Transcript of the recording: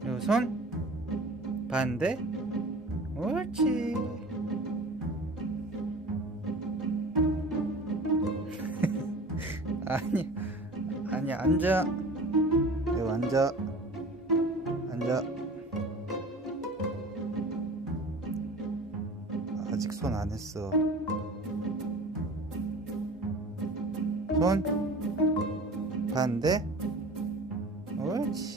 그리고 손 반대. 옳지. 아니 아니, 앉아. 그리고 앉아. 앉아. 아직 손 안 했어. 손 반대. 옳지.